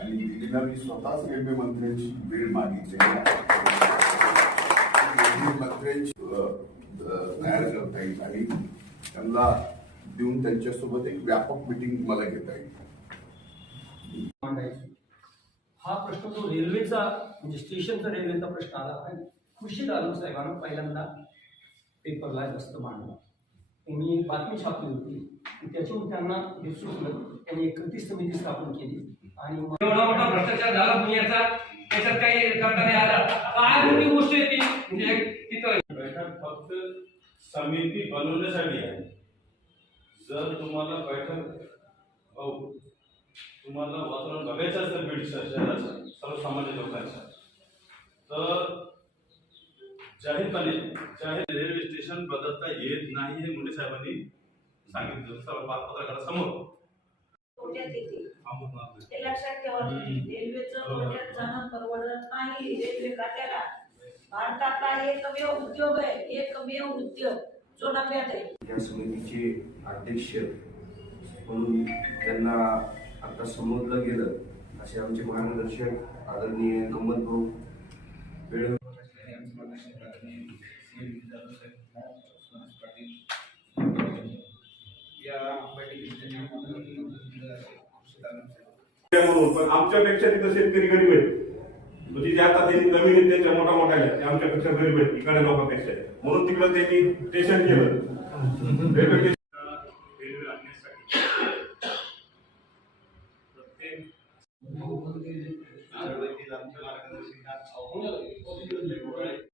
आणि तिला मी स्वतःच रेल्वे मंत्र्यांची वेळ मागितली. रेल्वे मंत्र्यांची तयार करता येईल आणि त्यांना देऊन त्यांच्यासोबत एक व्यापक मिटिंग मला घेता येईल. हा प्रश्न जो रेल्वेचा म्हणजे स्टेशनचा रेल्वेचा प्रश्न आला. आणि खुशी दानव साहेबांना पहिल्यांदा पेपरला जास्त मांडला त्यांनी एक बातमी छापली होती. त्याच्यावर त्यांना हे सुचलं. त्यांनी एक कृती समिती स्थापन केली. आणि एवढा मोठा भ्रष्टाचार झाला पुण्याचा त्याच्यात काही करता नाही आला काय मोठी गोष्ट आहे ती म्हणजे तिथं बैठक फक्त समिती बनवण्यासाठी आहे. जर तुम्हाला बैठक हो तुम्हाला वातावरण बघायचं असेल बीड शहराचं सर्वसामान्य लोकांचं तर जाहीरपणे जाहीर रेल्वे स्टेशन बदलता येत नाही हे मुंडे साहेबांनी सांगितलं. सर्व पत्रकारासमोर ते लक्षात ठेवा रेल्वेचं जाणं परवडत नाही रेल्वे खात्याला भारतातला एकमेव उद्योग आहे एकमेव उद्योग. जो नफ्यात आहे. या समितीचे अध्यक्ष म्हणून त्यांना आता समजलं गेलं असे आमचे मार्गदर्शक आदरणीय गंमत भाऊ वेळ आमच्यापेक्षा तिथं शेतकरी गरीब आहेत. म्हणजे जे आता त्यांनी नवीन आहेत त्यांच्या मोठ्या मोठ्या आहेत आमच्यापेक्षा गरीब आहेत. इकडे लोकांपेक्षा. म्हणून तिकडे त्यांनी स्टेशन केलं. रेल्वे प्रत्येक